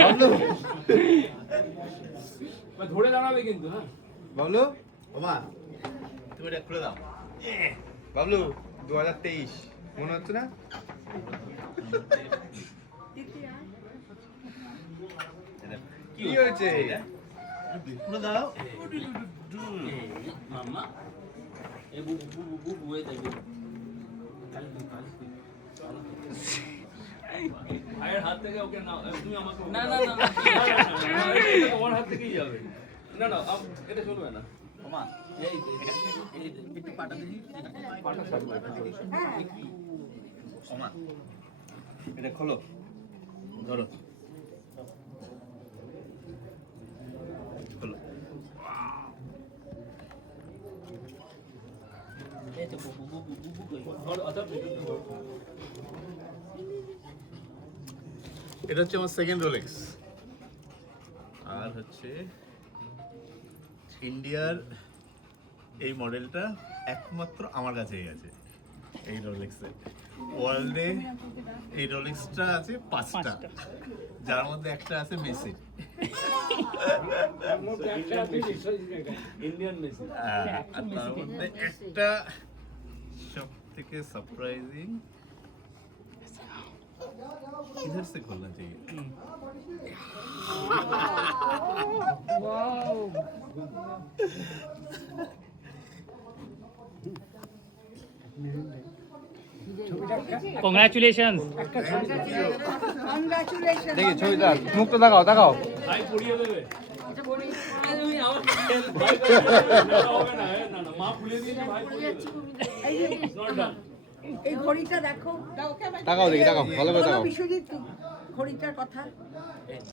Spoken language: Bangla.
বাবলু ধরে দাঁড়াবে কিন্তু হ্যাঁ বাবলু ওমা তুমি এটা খুলে দাও বাবলু 2023 মনে হচ্ছে না? কি হয়েছে? খুলে দাও মাম্মা এই বুবু বুবু বুবু এই দেখো কাল ভাইয়ের হাত থেকে ওকে নাও তুমি আমাকে না না না তোমার হাত থেকেই যাবে না না এটা চলবে না ওমা এই একটু পাটা দিই পাটা সাথে ওমা এটা খোলো ধরো খোলো এই তো বুবু বুবু বুবু কই ধর আদর এটা হচ্ছে আমার সেকেন্ড রোলেক্স আর হচ্ছে ইন্ডিয়ার এই মডেলটা একমাত্র আমার কাছেই আছে এই রোলেক্সে ওয়ার্ল্ডে এই রোলেক্সটা আছে 5টা যার মধ্যে একটা আছে মেসি ইন্ডিয়ান মেসি আর তার মধ্যে একটা সব থেকে सरप्राइजिंग इधर से खोलना चाहिए वाओ কংগ্রাচুলেশনস দেখি ছবিটা মুখটা দেখাও দেখাও ভাই পড়িয়ে দেবে তুমি আমার ভাই হবে না না না মা ফুলিয়ে দিয়েছে ভাই পড়িয়ে দেবে নট ডান এই ঘড়িটা দেখো দেখাও দেখি দেখাও ভালো করে দেখাও বিশ্বজিৎ ঘড়িটার কথা